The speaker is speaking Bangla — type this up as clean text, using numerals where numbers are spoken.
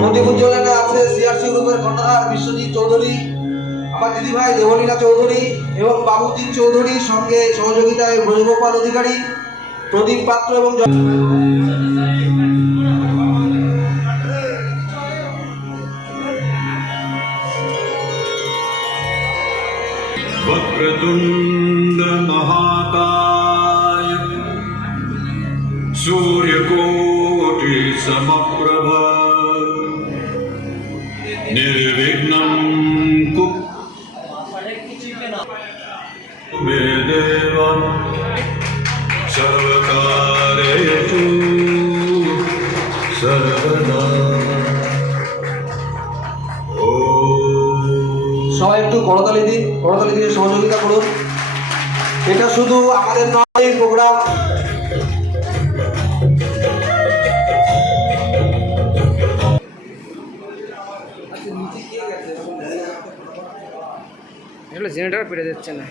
প্রদীপ উজ্জ্বলনে আছে সিআরসি গ্রুপের কর্ণধার বিশ্বজিৎ চৌধুরী, আমার দিদিভাই দেবলীনা চৌধুরী এবং বাবুজি চৌধুরী, সঙ্গে সহযোগিতায় ব্রজগোপাল অধিকারী, প্রদীপ পাত্র এবং वक्रतुंड महाकाय सूर्यकोटि समप्रभ निर्विघ्नं मे देव सर्वकार्येषु सर्वदा। সবাই একটু করতালি দিন, করতালি দিয়ে সহযোগিতা করুন। এটা শুধু আমাদের নয় প্রোগ্রাম, জেনারেটর পেরে যাচ্ছে না।